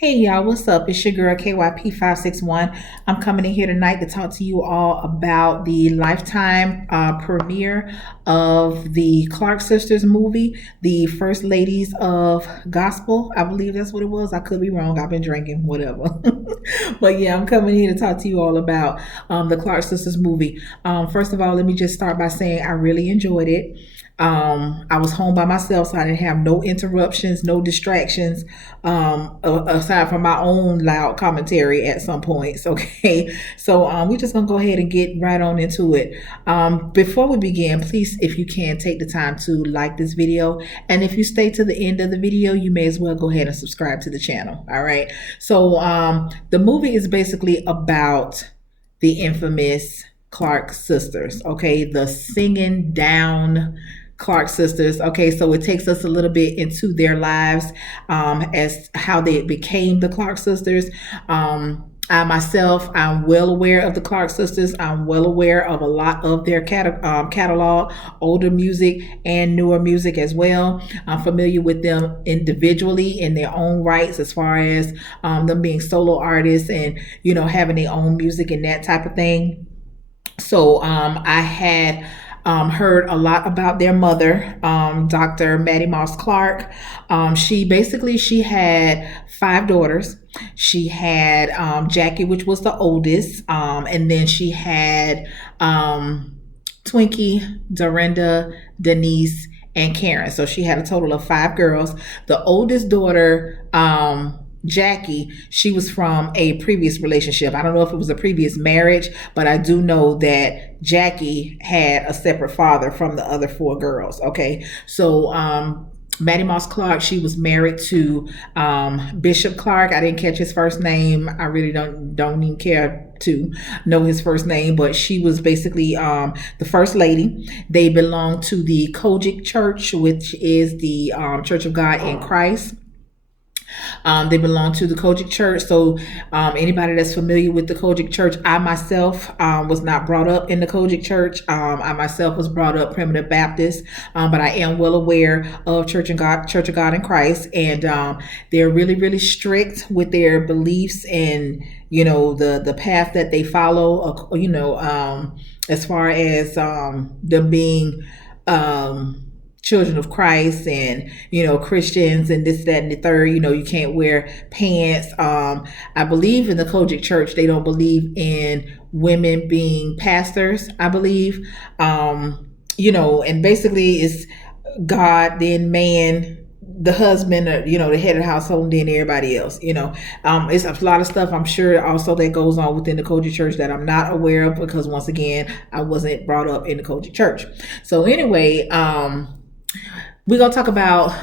Hey y'all, what's up? It's your girl KYP561. I'm coming in here tonight to talk to you all about the Lifetime premiere of the Clark Sisters movie, The First Ladies of Gospel. I believe that's what it was. I could be wrong. I've been drinking, whatever. But yeah, I'm coming here to talk to you all about the Clark Sisters movie. First of all, let me just start by saying I really enjoyed it. I was home by myself, so I didn't have no interruptions, no distractions, aside from my own loud commentary at some points. Okay, so we're just gonna go ahead and get right on into it. Before we begin, please, if you can, take the time to like this video, and if you stay to the end of the video, you may as well go ahead and subscribe to the channel. All right. So the movie is basically about the infamous Clark sisters. Okay, the singing down Clark sisters. Okay, so it takes us a little bit into their lives, as how they became the Clark sisters. I myself, I'm well aware of the Clark sisters. I'm well aware of a lot of their catalog, older music and newer music as well. I'm familiar with them individually in their own rights, as far as them being solo artists and, you know, having their own music and that type of thing. So I had heard a lot about their mother, Dr. Mattie Moss Clark. She had 5 daughters. She had Jackie, which was the oldest, and then she had Twinkie, Dorinda, Denise, and Karen. So she had a total of 5 girls. The oldest daughter, Jackie, she was from a previous relationship. I don't know if it was a previous marriage, but I do know that Jackie had a separate father from the other 4 girls. Okay, so Mattie Moss Clark, she was married to Bishop Clark. I didn't catch his first name. I really don't even care to know his first name, but she was basically the first lady. They belonged to the Kojic Church, which is the Church of God in Christ. They belong to the Kojic Church. So anybody that's familiar with the Kojic Church, I myself was not brought up in the Kojic Church. I myself was brought up Primitive Baptist, but I am well aware of Church of God in Christ, and they're really, really strict with their beliefs and, you know, the path that they follow. You know, as far as them being children of Christ and, you know, Christians and this, that, and the third. You know, you can't wear pants. I believe in the Kojic Church, they don't believe in women being pastors, I believe. You know, and basically it's God, then man, the husband, you know, the head of the household, and then everybody else. You know, it's a lot of stuff, I'm sure, also that goes on within the Kojic Church that I'm not aware of, because once again, I wasn't brought up in the Kojic Church. So anyway, we're going to talk about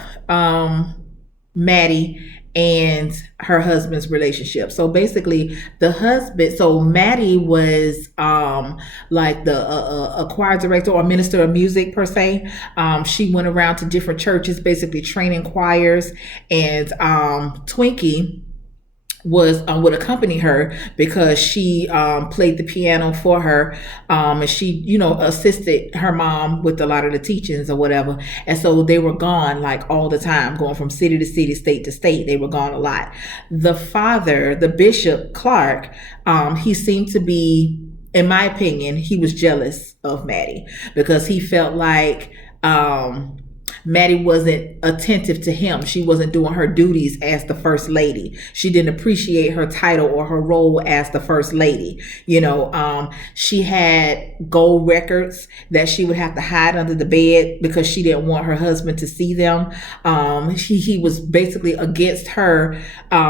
Mattie and her husband's relationship. So basically the husband, so Mattie was like the a choir director or minister of music per se. She went around to different churches, basically training choirs, and Twinkie would accompany her because she played the piano for her, and she, you know, assisted her mom with a lot of the teachings or whatever. And so they were gone like all the time, going from city to city, state to state. They were gone a lot. The father, the Bishop Clark, he seemed to be, in my opinion, he was jealous of Mattie because he felt like Mattie wasn't attentive to him. She wasn't doing her duties as the first lady. She didn't appreciate her title or her role as the first lady. You know, she had gold records that she would have to hide under the bed because she didn't want her husband to see them. He was basically against her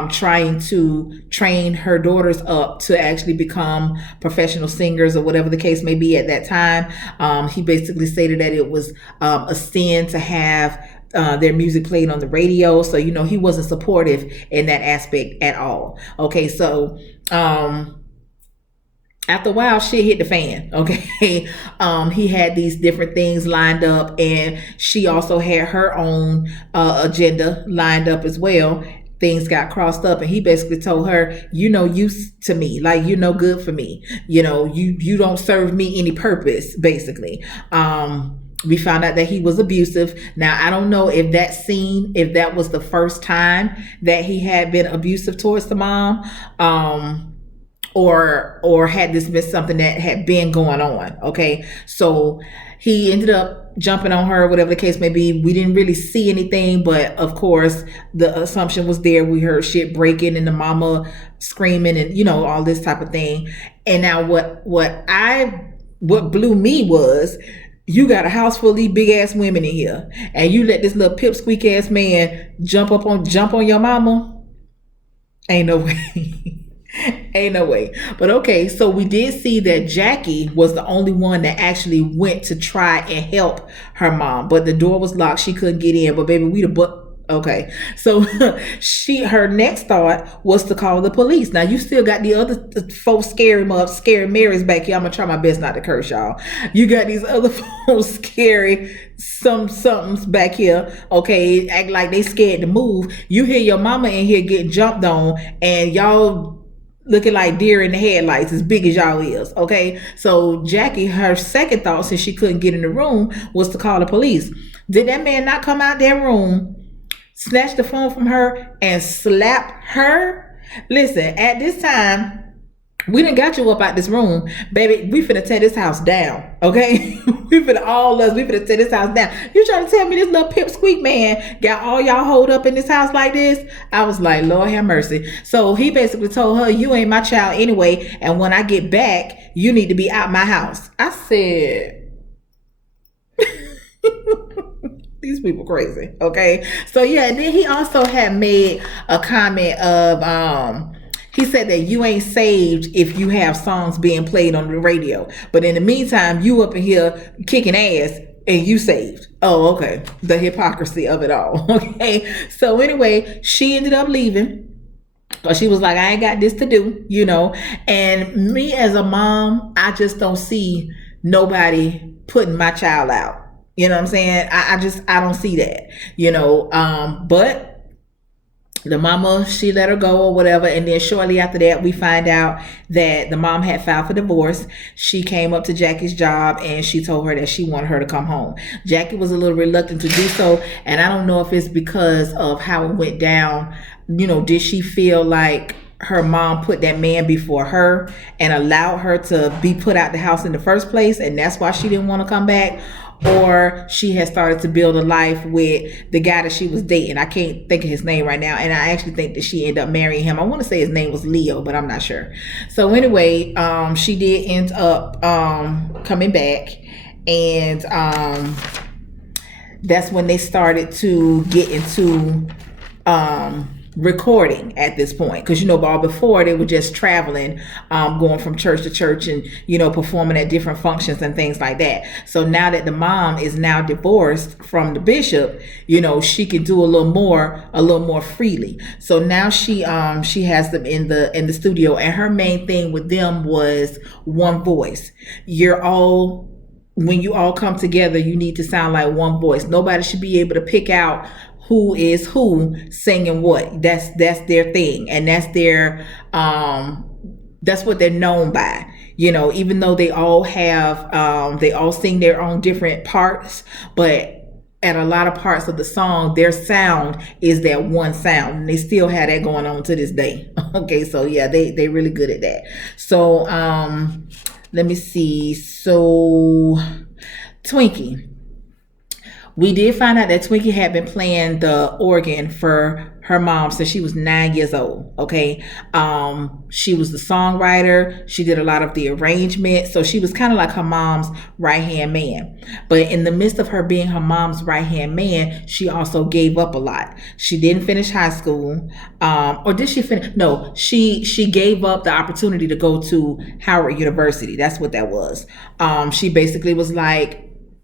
trying to train her daughters up to actually become professional singers or whatever the case may be at that time. He basically stated that it was a sin to have their music played on the radio. So, you know, he wasn't supportive in that aspect at all. Okay, so after a while, shit hit the fan. Okay, he had these different things lined up, and she also had her own agenda lined up as well. Things got crossed up, and he basically told her, "You no use to me, like you're no good for me. You know, you don't serve me any purpose." Basically, We found out that he was abusive. Now, I don't know if that scene, if that was the first time that he had been abusive towards the mom, or had this been something that had been going on. Okay, so he ended up jumping on her, whatever the case may be. We didn't really see anything, but of course the assumption was there. We heard shit breaking and the mama screaming and all this type of thing. And now what blew me was, you got a house full of these big ass women in here, and you let this little pipsqueak ass man jump on your mama. Ain't no way. Ain't no way. But okay, so we did see that Jackie was the only one that actually went to try and help her mom, but the door was locked. She couldn't get in. But baby, we the book. Okay, so her next thought was to call the police. Now you still got the other folks scary Marys back here. I'm gonna try my best not to curse, y'all. You got these other folks scary somethings back here. Okay, act like they scared to move. You hear your mama in here getting jumped on, and y'all looking like deer in the headlights, as big as y'all is. Okay, so Jackie, her second thought, since she couldn't get in the room, was to call the police. Did that man not come out their room, snatch the phone from her, and slap her? Listen, at this time, we done got you up out this room, baby. We finna tear this house down, okay? we finna tear this house down. You trying to tell me this little pipsqueak man got all y'all hold up in this house like this? I was like, Lord have mercy. So he basically told her, you ain't my child anyway, and when I get back, you need to be out my house. I said, these people crazy, okay? So yeah, and then he also had made a comment of, he said that you ain't saved if you have songs being played on the radio. But in the meantime, you up in here kicking ass and you saved. Oh, okay. The hypocrisy of it all. Okay. So anyway, she ended up leaving. But she was like, I ain't got this to do, And me as a mom, I just don't see nobody putting my child out. You know what I'm saying? I don't see that, but the mama, she let her go or whatever. And then shortly after that, we find out that the mom had filed for divorce. She came up to Jackie's job and she told her that she wanted her to come home. Jackie was a little reluctant to do so. And I don't know if it's because of how it went down. Did she feel like her mom put that man before her and allowed her to be put out the house in the first place, and that's why she didn't want to come back? Or she had started to build a life with the guy that she was dating. I can't think of his name right now. And I actually think that she ended up marrying him. I want to say his name was Leo, but I'm not sure. So anyway, she did end up coming back. And that's when they started to get into recording at this point, because all before they were just traveling, going from church to church and performing at different functions and things like that. So now that the mom is now divorced from the bishop, she can do a little more freely. So now she has them in the studio, and her main thing with them was one voice. When you all come together, you need to sound like one voice. Nobody should be able to pick out who is who singing what. That's their thing, and that's their that's what they're known by. Even though they all have they all sing their own different parts, but at a lot of parts of the song, their sound is that one sound, and they still have that going on to this day. Okay, so yeah, they really good at that. So let me see. So Twinkie. We did find out that Twinkie had been playing the organ for her mom since she was 9 years old. Okay. She was the songwriter. She did a lot of the arrangement. So she was kind of like her mom's right-hand man. But in the midst of her being her mom's right-hand man, she also gave up a lot. She didn't finish high school. Or did she finish? No, she gave up the opportunity to go to Howard University. That's what that was. She basically was like,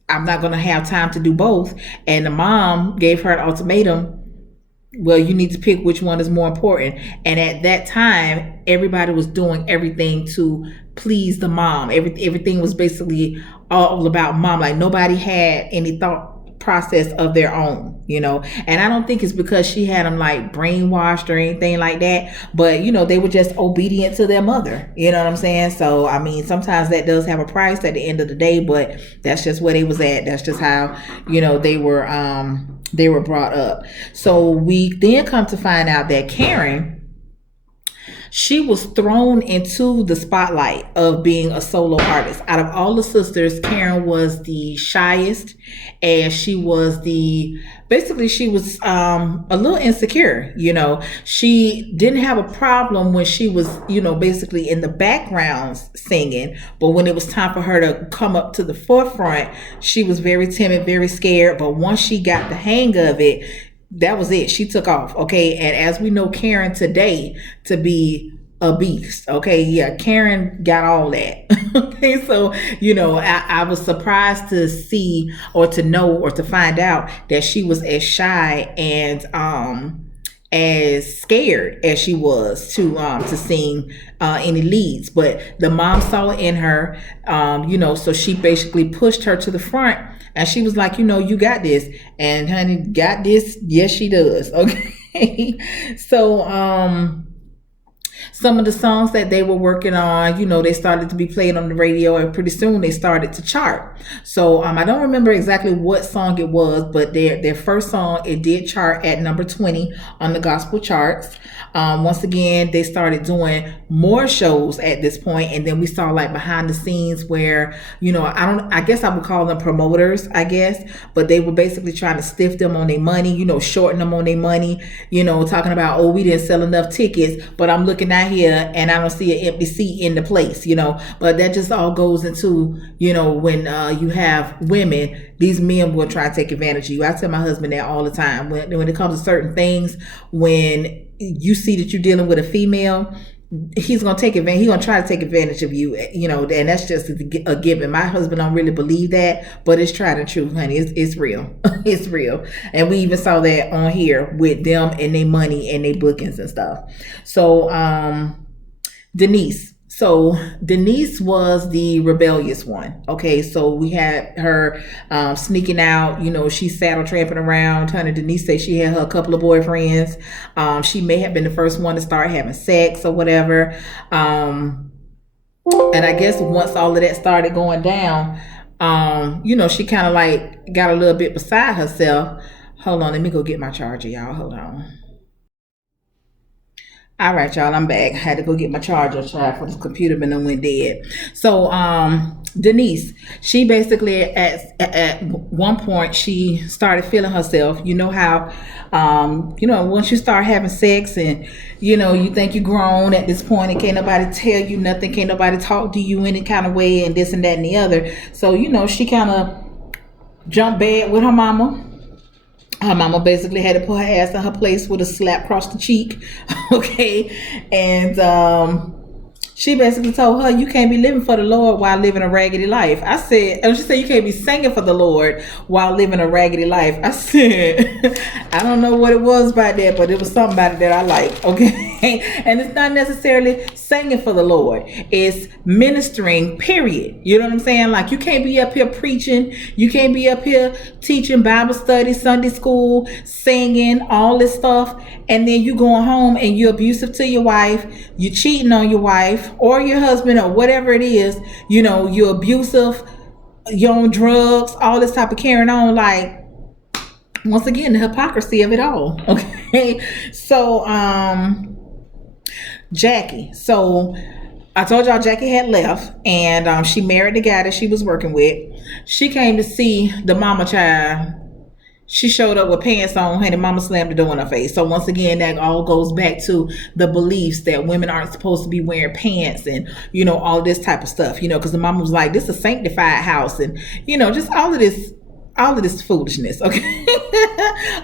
I'm not going to have time to do both. And the mom gave her an ultimatum. Well, you need to pick which one is more important. And at that time, everybody was doing everything to please the mom. Everything was basically all about mom. Like nobody had any thought process of their own, and I don't think it's because she had them like brainwashed or anything like that, but they were just obedient to their mother, you know what I'm saying? So I mean, sometimes that does have a price at the end of the day, but that's just where they was at. That's just how they were brought up. So we then come to find out that Karen, she was thrown into the spotlight of being a solo artist. Out of all the sisters, Karen was the shyest, and she was she was a little insecure. She didn't have a problem when she was, basically in the background singing, but when it was time for her to come up to the forefront, she was very timid, very scared. But once she got the hang of it, that was it. She took off. Okay. And as we know Karen today to be a beast. Okay. Yeah. Karen got all that. Okay. So, I was surprised to see or to know or to find out that she was as shy and, as scared as she was to sing any leads, but the mom saw it in her, so she basically pushed her to the front. And she was like, you got this. And honey, got this? Yes, she does. Okay. So, some of the songs that they were working on, they started to be played on the radio, and pretty soon they started to chart. So I don't remember exactly what song it was, but their first song, it did chart at number 20 on the gospel charts. Once again, they started doing more shows at this point, and then we saw like behind the scenes where, I guess I would call them promoters, I guess, but they were basically trying to stiff them on their money, shorten them on their money, talking about, oh, we didn't sell enough tickets, but I'm looking out here and I don't see an empty seat in the place, but that just all goes into, when you have women, these men will try to take advantage of you. I tell my husband that all the time. When it comes to certain things, when you see that you're dealing with a female, he's going to take advantage. He's going to try to take advantage of you, and that's just a given. My husband don't really believe that, but it's tried and true, honey. It's real. It's real. And we even saw that on here with them and their money and their bookings and stuff. So, Denise was the rebellious one. Okay, so we had her sneaking out. She's saddle tramping around. Honey, Denise said she had her a couple of boyfriends. She may have been the first one to start having sex or whatever. And I guess once all of that started going down, she kind of like got a little bit beside herself. Hold on, let me go get my charger, y'all. Hold on. All right, y'all, I'm back. I had to go get my charger, for this computer been went dead. So, Denise, she basically at one point she started feeling herself. You know how, once you start having sex and you think you're grown at this point and can't nobody tell you nothing, can't nobody talk to you any kind of way, and this and that and the other. So she kind of jumped bed with her mama. Her mama basically had to put her ass in her place with a slap across the cheek. Okay. And she basically told her, you can't be living for the Lord while living a raggedy life. And she said, you can't be singing for the Lord while living a raggedy life. I said, I don't know what it was about that, but it was something about it that I like. Okay. And it's not necessarily singing for the Lord. It's ministering, period. You know what I'm saying? Like, you can't be up here preaching. You can't be up here teaching Bible study, Sunday school, singing, all this stuff. And then you going home and you're abusive to your wife. You're cheating on your wife or your husband or whatever it is. You're abusive. You're on drugs, all this type of carrying on. Like, once again, the hypocrisy of it all. Okay. So, Jackie. So I told y'all Jackie had left, and she married the guy that she was working with. She came to see the mama child. She showed up with pants on, and mama slammed the door in her face. So once again, that all goes back to the beliefs that women aren't supposed to be wearing pants and, all this type of stuff, because the mama was like, this is a sanctified house, and, just all of this foolishness. Okay.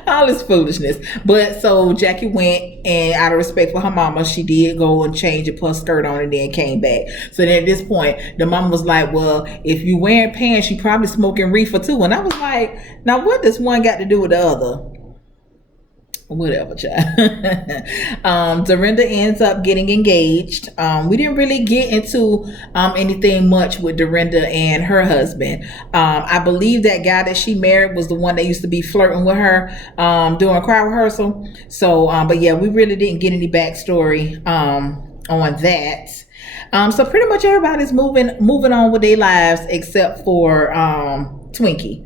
All this foolishness. But so Jackie went, and out of respect for her mama, she did go and change and put a skirt on and then came back. So then at this point, the mama was like, well, if you wearing pants, you probably smoking reefer too. And I was like, now what does one got to do with the other? Whatever, child. Dorinda ends up getting engaged. We didn't really get into anything much with Dorinda and her husband. I believe that guy that she married was the one that used to be flirting with her during choir rehearsal. So, but yeah, we really didn't get any backstory on that. So pretty much everybody's moving on with their lives except for Twinkie.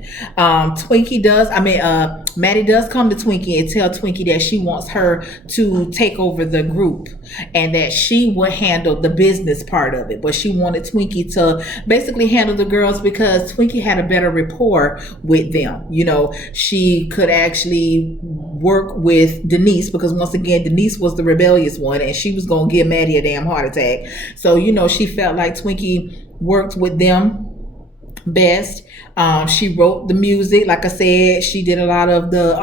Mattie does come to Twinkie and tell Twinkie that she wants her to take over the group and that she would handle the business part of it. But she wanted Twinkie to basically handle the girls because Twinkie had a better rapport with them. You know, she could actually work with Denise because once again, Denise was the rebellious one and she was going to give Mattie a damn heart attack. So, you know, she felt like Twinkie worked with them best. She wrote the music. Like I said, she did a lot of the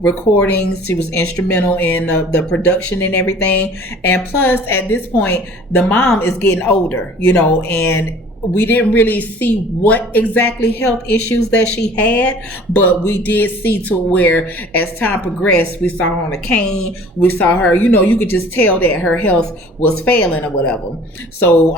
recordings. She was instrumental in the production and everything. And plus, at this point, the mom is getting older, you know, and we didn't really see what exactly health issues that she had, but we did see to where as time progressed, we saw her on a cane. We saw her, you know, you could just tell that her health was failing or whatever. So,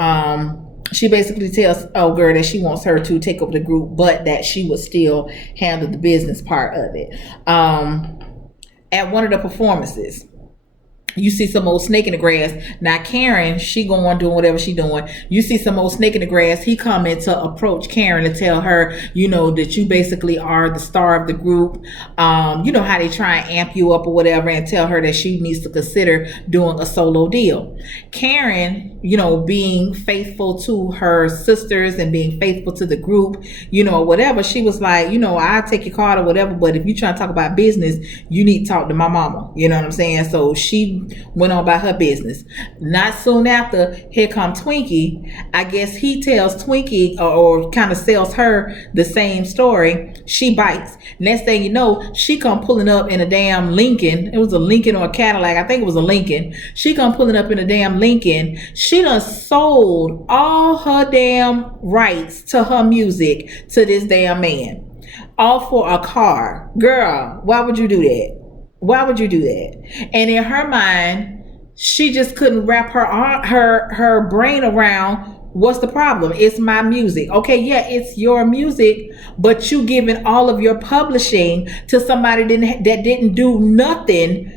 she basically tells old girl that she wants her to take over the group, but that she would still handle the business part of it. At one of the performances, you see some old snake in the grass. Now Karen, she going doing whatever she doing. You see some old snake in the grass. He coming to approach Karen and tell her, you know, that you basically are the star of the group. You know how they try and amp you up or whatever, and tell her that she needs to consider doing a solo deal. Karen, you know, being faithful to her sisters and being faithful to the group, you know, whatever. She was like, you know, I'll take your card or whatever, but if you trying to talk about business, you need to talk to my mama. You know what I'm saying? So she went on about her business. Not soon after, here come Twinkie. I guess he tells Twinkie or kind of sells her the same story. She bites. Next thing you know, she come pulling up in a damn Lincoln. It was a Lincoln or a Cadillac. I think it was a Lincoln. She come pulling up in a damn Lincoln. She done sold all her damn rights to her music to this damn man. All for a car. Girl, why would you do that? Why would you do that? And in her mind, she just couldn't wrap her brain around what's the problem. It's my music. Okay, yeah, it's your music, but you giving all of your publishing to somebody that didn't do nothing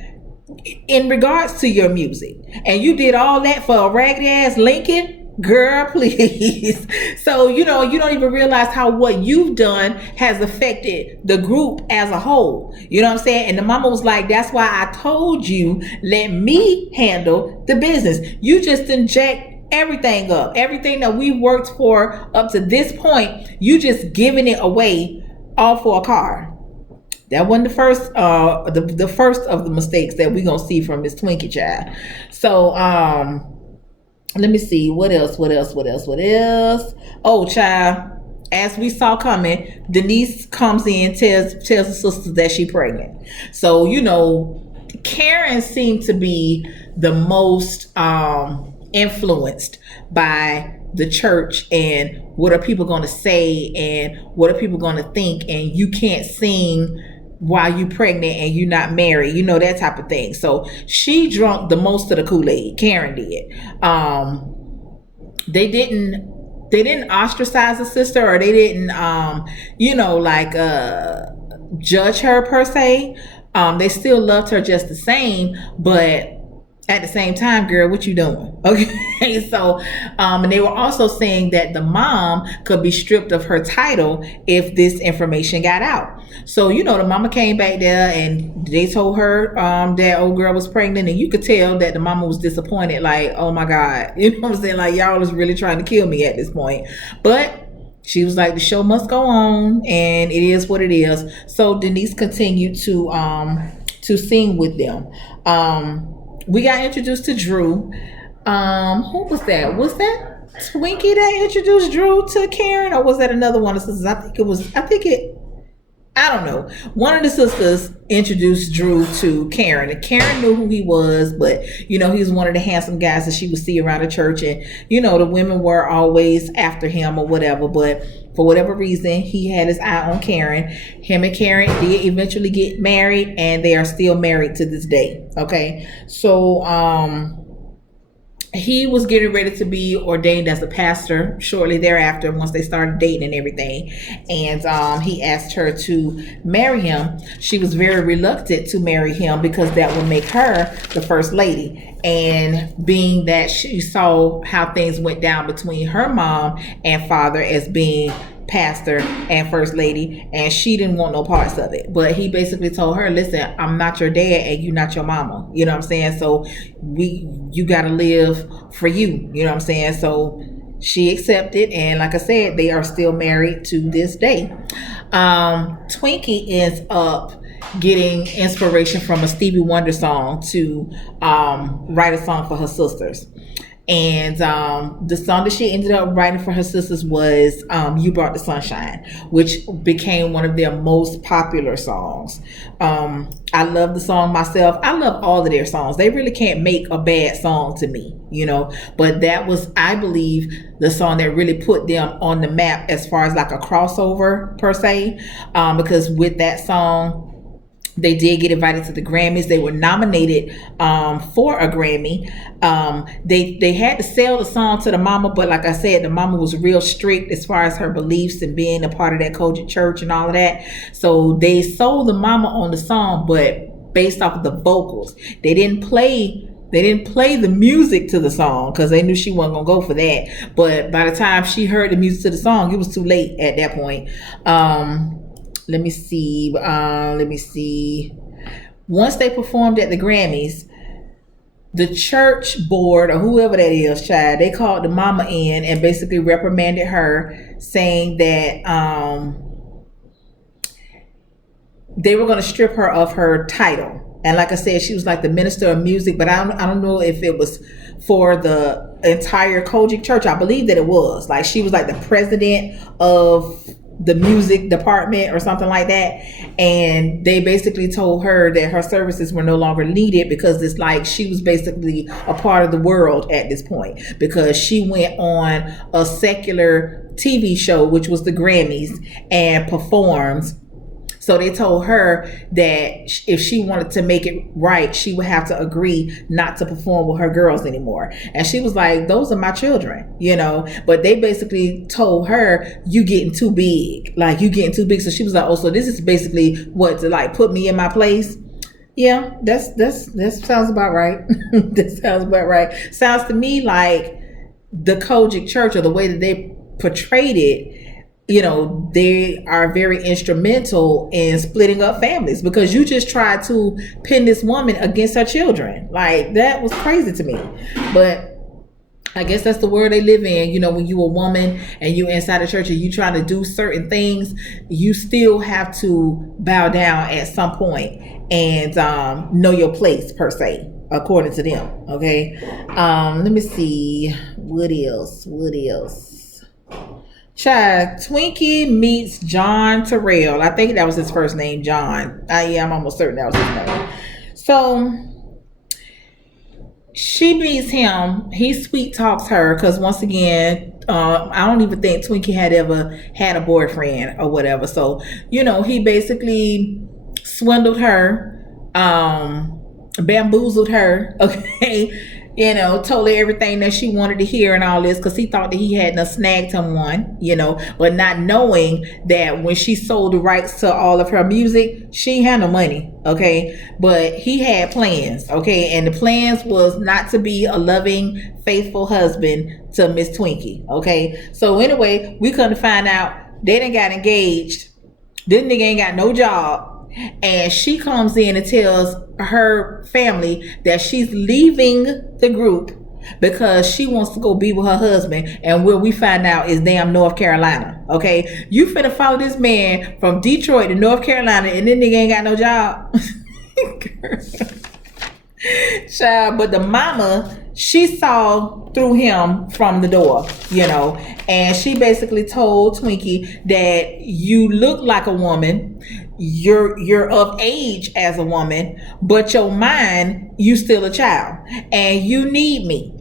in regards to your music. And you did all that for a raggedy ass Lincoln? Girl, please. So, you know, you don't even realize how what you've done has affected the group as a whole. You know what I'm saying? And the mama was like, that's why I told you, let me handle the business. You just inject everything up. Everything that we worked for up to this point, you just giving it away all for a car. That wasn't the first the first of the mistakes that we're gonna see from Miss Twinkie child. So let me see what else. Oh, child, as we saw coming, Denise comes in, tells the sisters that she's pregnant. So, you know, Karen seemed to be the most influenced by the church and what are people going to say and what are people going to think, and you can't sing while you pregnant and you not married, you know, that type of thing. So she drunk the most of the Kool-Aid. Karen did. They didn't ostracize the sister, or they didn't you know, like judge her per se. They still loved her just the same, but at the same time, girl, what you doing? Okay. So, and they were also saying that the mom could be stripped of her title if this information got out. So, you know, the mama came back there and they told her that old girl was pregnant, and you could tell that the mama was disappointed. Like, oh my God, you know what I'm saying? Like, y'all was really trying to kill me at this point. But she was like, the show must go on, and it is what it is. So Denise continued to sing with them. We got introduced to Drew. Who was that? Was that Twinkie that introduced Drew to Karen, or was that another one of the sisters? I think it I don't know. One of the sisters introduced Drew to Karen, and Karen knew who he was, but he was one of the handsome guys that she would see around the church, and the women were always after him or whatever. But for whatever reason, he had his eye on Karen. Him and Karen did eventually get married, and they are still married to this day. Okay, so he was getting ready to be ordained as a pastor shortly thereafter once they started dating and everything, and he asked her to marry him. She was very reluctant to marry him because that would make her the first lady, and being that she saw how things went down between her mom and father as being pastor and first lady, and she didn't want no parts of it. But he basically told her, listen, I'm not your dad and you not your mama, you know what I'm saying? So you gotta live for you, you know what I'm saying? So she accepted, and like I said, they are still married to this day. Twinkie ends up getting inspiration from a Stevie Wonder song to write a song for her sisters. And the song that she ended up writing for her sisters was You Brought the Sunshine, which became one of their most popular songs. I love the song myself. I love all of their songs. They really can't make a bad song to me, but that was, I believe, the song that really put them on the map as far as like a crossover per se, because with that song, they did get invited to the Grammys. They were nominated for a Grammy. They had to sell the song to the mama, but like I said, the mama was real strict as far as her beliefs and being a part of that Kojic church and all of that. So they sold the mama on the song, but based off of the vocals. They didn't play the music to the song because they knew she wasn't gonna go for that. But by the time she heard the music to the song, it was too late at that point. Let me see. Once they performed at the Grammys, the church board or whoever that is, child, they called the mama in and basically reprimanded her, saying that they were going to strip her of her title. And like I said, she was like the minister of music, but I don't know if it was for the entire Kojic church. I believe that it was. Like she was like the president of the music department or something like that, and they basically told her that her services were no longer needed because it's like she was basically a part of the world at this point, because she went on a secular TV show, which was the Grammys, and performed. So they told her that if she wanted to make it right, she would have to agree not to perform with her girls anymore. And she was like, those are my children, but they basically told her, you getting too big. Like, you getting too big. So she was like, oh, so this is basically what, to like put me in my place? Yeah, that sounds about right. That sounds about right. Sounds to me like the Kojic church, or the way that they portrayed it, they are very instrumental in splitting up families, because you just tried to pin this woman against her children. Like, that was crazy to me. But I guess that's the world they live in. When you a woman and you inside the church and you trying to do certain things, you still have to bow down at some point and know your place per se, according to them. Okay. Let me see. What else? Child, Twinkie meets John Terrell. I think that was his first name, John. I'm almost certain that was his name. So she meets him. He sweet talks her because, once again, I don't even think Twinkie had ever had a boyfriend or whatever. So, he basically swindled her, bamboozled her, okay? Told her everything that she wanted to hear and all this, because he thought that he had snagged him one, but not knowing that when she sold the rights to all of her music, she ain't had no money, okay? But he had plans, okay? And the plans was not to be a loving, faithful husband to Miss Twinkie, okay? So anyway, we couldn't find out they done got engaged. This nigga ain't got no job. And she comes in and tells her family that she's leaving the group because she wants to go be with her husband, and where we find out is damn North Carolina. Okay, you finna follow this man from Detroit to North Carolina, and then nigga ain't got no job. Child, but the mama she saw through him from the door, and she basically told Twinkie that you look like a woman, you're of age as a woman, but your mind, you still a child, and you need me.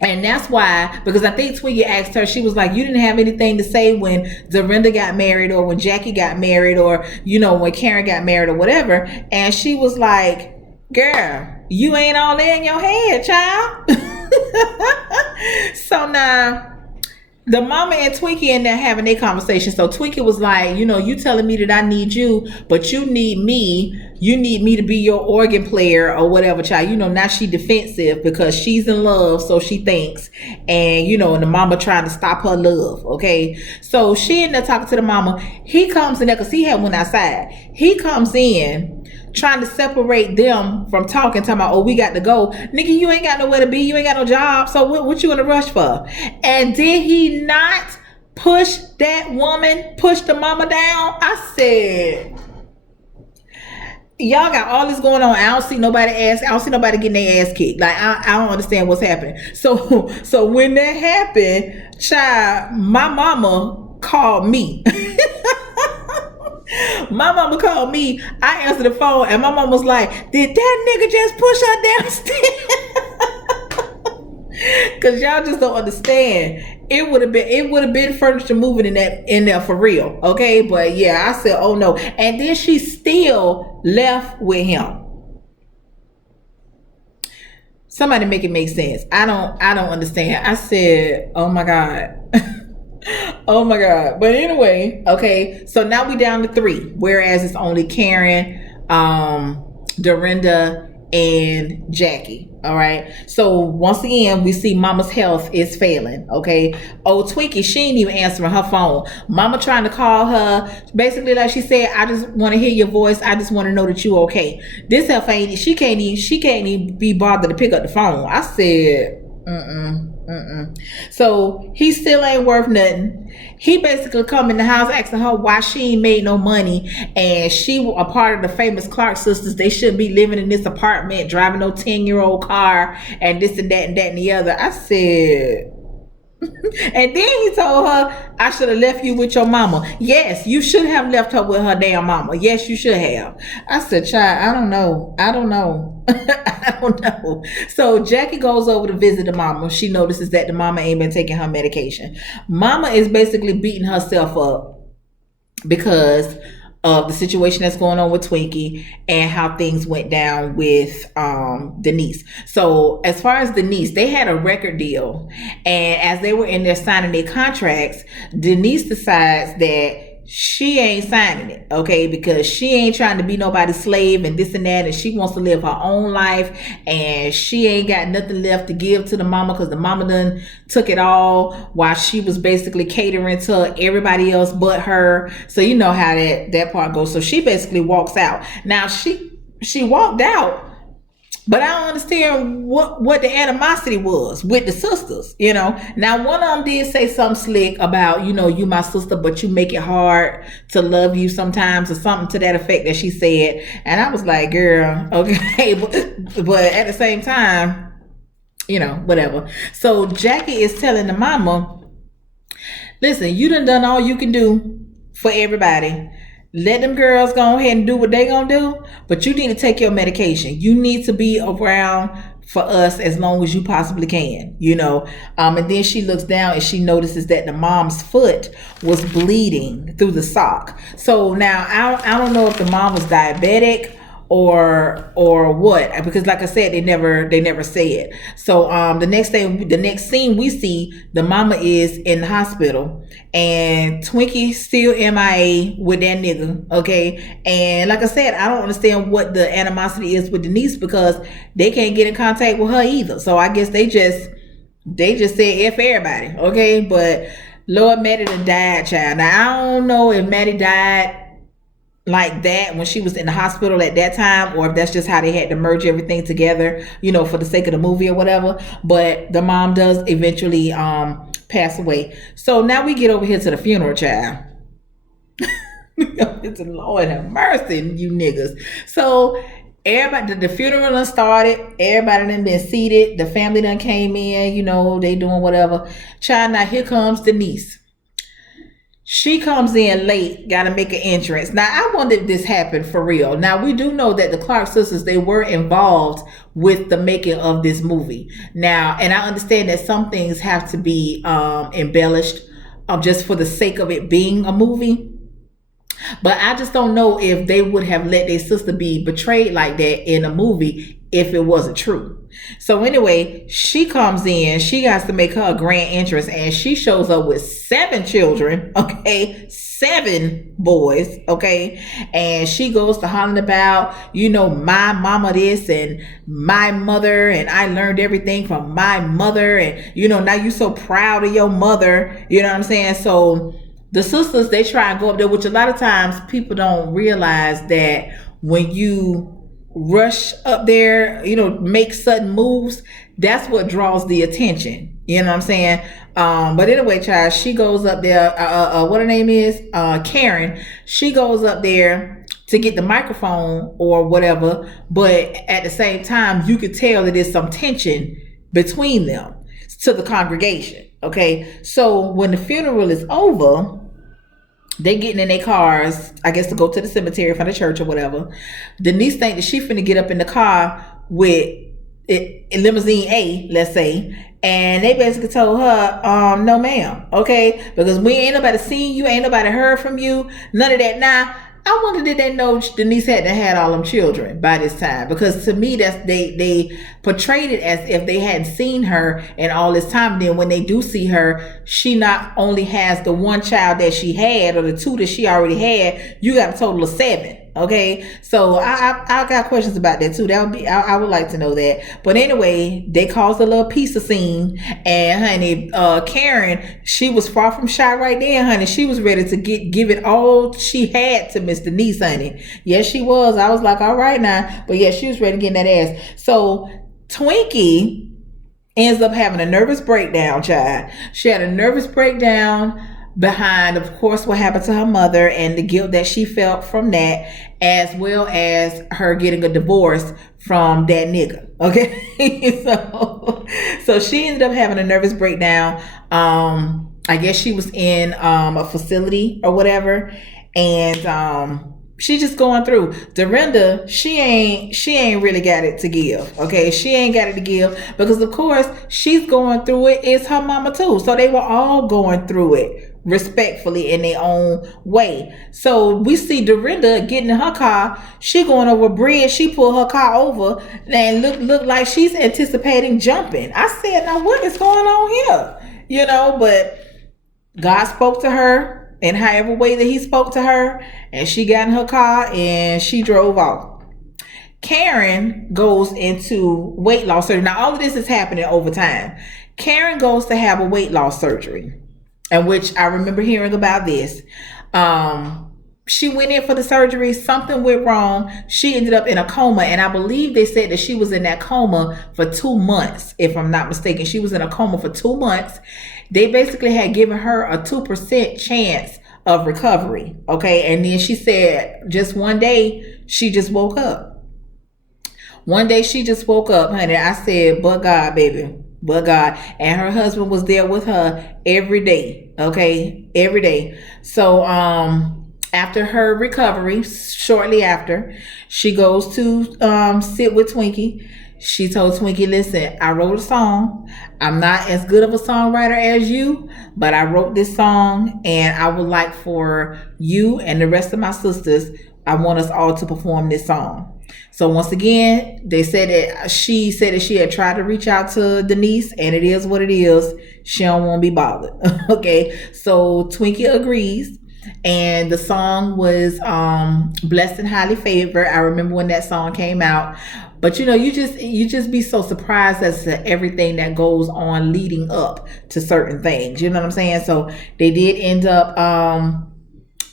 And that's why, because I think Twiggy asked her, she was like, you didn't have anything to say when Dorinda got married or when Jackie got married or, when Karen got married or whatever. And she was like, girl, you ain't all there in your head, child. So now, the mama and Twinkie in there having their conversation. So Twinkie was like, you telling me that I need you, but you need me. You need me to be your organ player or whatever, child. Now she defensive because she's in love, so she thinks. And, and the mama trying to stop her love, okay? So she in there talking to the mama. He comes in there because he had went outside. He comes in trying to separate them from talking about, oh, we got to go. Nigga, you ain't got nowhere to be. You ain't got no job. So what you in a rush for? And did he not push that woman, push the mama down? I said, y'all got all this going on. I don't see nobody getting their ass kicked. Like, I don't understand what's happening. So when that happened, child, my mama called me. My mama called me. I answered the phone, and my mama was like, "Did that nigga just push her downstairs?" Cause y'all just don't understand. It would have been furniture moving in there for real. Okay, but yeah, I said, "Oh no," and then she still left with him. Somebody make it make sense. I don't understand. I said, "Oh my God." Oh my God. But anyway, okay, so now we down to 3, whereas it's only Karen, Dorinda, and Jackie. All right. So once again, we see mama's health is failing. Okay. Oh, Twinkie, she ain't even answering her phone. Mama trying to call her. Basically, like she said, I just want to hear your voice. I just want to know that you okay. This health ain't, she can't even be bothered to pick up the phone. I said, So he still ain't worth nothing. He basically come in the house asking her why she ain't made no money, and she a part of the famous Clark sisters. They shouldn't be living in this apartment, driving no 10-year-old car, and this and that and that and the other. I said, and then he told her, I should have left you with your mama. Yes, you should have left her with her damn mama. Yes, you should have. I said, child, I don't know. I don't know. So Jackie goes over to visit the mama. She notices that the mama ain't been taking her medication. Mama is basically beating herself up because of the situation that's going on with Twinkie and how things went down with Denise. So as far as Denise, they had a record deal, and as they were in there signing their contracts, Denise decides that she ain't signing it, okay, because she ain't trying to be nobody's slave and this and that, and she wants to live her own life, and she ain't got nothing left to give to the mama because the mama done took it all while she was basically catering to everybody else but her. So you know how that part goes. So she basically walks out. Now she walked out, but I don't understand what the animosity was with the sisters, Now, one of them did say something slick about, you my sister, but you make it hard to love you sometimes, or something to that effect that she said. And I was like, girl, okay. But at the same time, whatever. So Jackie is telling the mama, listen, you done all you can do for everybody. Let them girls go ahead and do what they gonna do, but you need to take your medication. You need to be around for us as long as you possibly can, and then she looks down and she notices that the mom's foot was bleeding through the sock. So now I don't know if the mom was diabetic or what, because like I said, they never said. So the next scene we see, the mama is in the hospital and Twinkie still MIA with that nigga, okay? And like I said, I don't understand what the animosity is with Denise, because they can't get in contact with her either. So I guess they just said F everybody, okay? But Lord, Mattie done died, child. Now I don't know if Mattie died like that when she was in the hospital at that time, or if that's just how they had to merge everything together, for the sake of the movie or whatever. But the mom does eventually pass away. So now we get over here to the funeral, child. It's a Lord have mercy, you niggas. So Everybody, the funeral done started. Everybody done been seated. The family done came in. They doing whatever. Child, now here comes Denise. She comes in late, got to make an entrance. Now, I wonder if this happened for real. Now, we do know that the Clark sisters, they were involved with the making of this movie. Now, and I understand that some things have to be embellished just for the sake of it being a movie. But I just don't know if they would have let their sister be betrayed like that in a movie if it wasn't true. So anyway, she comes in, she has to make her a grand entrance, and she shows up with 7 children, okay, 7 boys, okay, and she goes to hollering about, my mama this and my mother, and I learned everything from my mother, and now you so proud of your mother, you know what I'm saying? So the sisters, they try and go up there, which a lot of times people don't realize that when you rush up there, make sudden moves, that's what draws the attention. You know what I'm saying? But anyway, child, she goes up there, what her name is? Karen. She goes up there to get the microphone or whatever, but at the same time, you could tell that there's some tension between them to the congregation. Okay. So when the funeral is over, they getting in their cars, I guess, to go to the cemetery from the church or whatever. Denise think that she finna get up in the car with limousine A, let's say, and they basically told her, no ma'am, okay, because we ain't nobody seen you, ain't nobody heard from you, none of that. Now, I wonder did they know Denise had all them children by this time? Because to me, that's they portrayed it as if they hadn't seen her in all this time. Then when they do see her, she not only has the 1 child that she had or the 2 that she already had. You got a total of 7. Okay, so I got questions about that too. That would be I would like to know that. But anyway, they caused a little pizza scene, and honey, Karen, she was far from shy right there, honey. She was ready to give it all she had to Miss Denise, honey. Yes, she was. I was like, all right now, but yeah, she was ready to get in that ass. So Twinkie ends up having a nervous breakdown, child. She had a nervous breakdown behind, of course, what happened to her mother and the guilt that she felt from that, as well as her getting a divorce from that nigga. Okay. so she ended up having a nervous breakdown. I guess she was in a facility or whatever, and she just going through. Dorinda, she ain't really got it to give. Okay, she ain't got it to give because of course she's going through it. It's her mama too. So they were all going through it respectfully in their own way. So we see Dorinda getting in her car. She going over a bridge. She pulled her car over and look like she's anticipating jumping. I said, now what is going on here? But God spoke to her in however way that he spoke to her, and she got in her car and she drove off. Karen goes into weight loss surgery. Now all of this is happening over time. Karen goes to have a weight loss surgery, in which I remember hearing about this. She went in for the surgery. Something went wrong. She ended up in a coma. And I believe they said that she was in that coma for 2 months, if I'm not mistaken. She was in a coma for 2 months. They basically had given her a 2% chance of recovery. Okay. And then she said just one day she just woke up. One day she just woke up, honey. I said, but God, baby. But God. And her husband was there with her every day. Okay. Every day. So, after her recovery, shortly after, she goes to sit with Twinkie. She told Twinkie, listen, I wrote a song. I'm not as good of a songwriter as you, but I wrote this song and I would like for you and the rest of my sisters, I want us all to perform this song. So once again, they said that she had tried to reach out to Denise, and it is what it is. She don't want to be bothered. Okay. So Twinkie agrees. And the song was Blessed and Highly Favored. I remember when that song came out. But you just be so surprised as to everything that goes on leading up to certain things. You know what I'm saying? So they did end up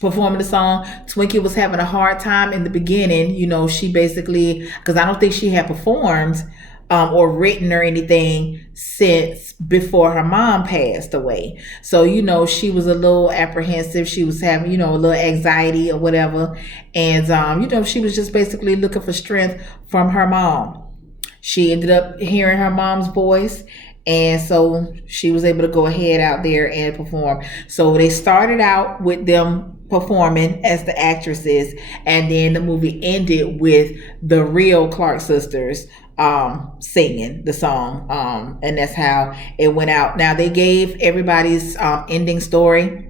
performing the song. Twinkie was having a hard time in the beginning. She basically, because I don't think she had performed or written or anything since before her mom passed away. So, she was a little apprehensive. She was having, a little anxiety or whatever. And, she was just basically looking for strength from her mom. She ended up hearing her mom's voice. And so she was able to go ahead out there and perform. So they started out with them performing as the actresses, and then the movie ended with the real Clark sisters singing the song, and that's how it went out. Now they gave everybody's ending story,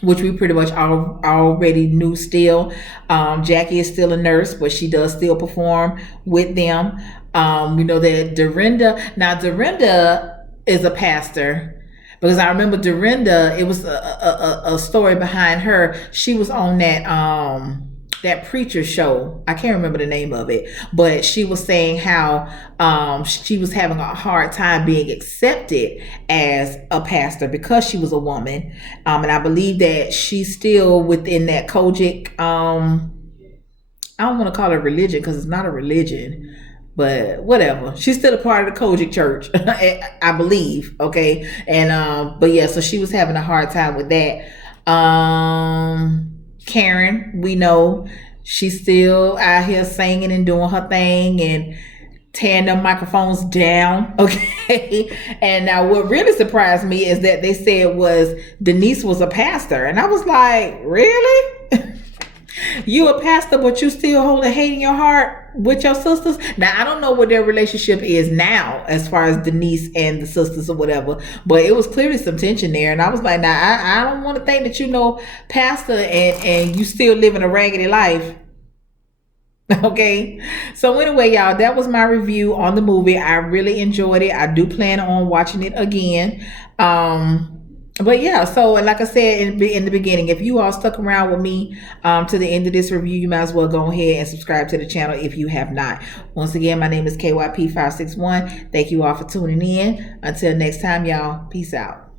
which we pretty much already knew still. Jackie is still a nurse, but she does still perform with them. We know that Dorinda is a pastor, because I remember Dorinda, it was a story behind her. She was on that preacher show. I can't remember the name of it, but she was saying how she was having a hard time being accepted as a pastor because she was a woman. And I believe that she's still within that Kojic, I don't want to call it religion because it's not a religion, but whatever. She's still a part of the Kojic church, I believe. Okay. And, but yeah, so she was having a hard time with that. Karen, we know she's still out here singing and doing her thing and tearing them microphones down. Okay. And now what really surprised me is that they said Denise was a pastor. And I was like, really? You a pastor, but you still hold a hate in your heart with your sisters? Now, I don't know what their relationship is now as far as Denise and the sisters or whatever, but it was clearly some tension there. And I was like, now, I don't want to think that pastor and you still living a raggedy life. Okay. So anyway, y'all, that was my review on the movie. I really enjoyed it. I do plan on watching it again. But yeah, so like I said in the beginning, if you all stuck around with me to the end of this review, you might as well go ahead and subscribe to the channel if you have not. Once again, my name is KYP561. Thank you all for tuning in. Until next time, y'all. Peace out.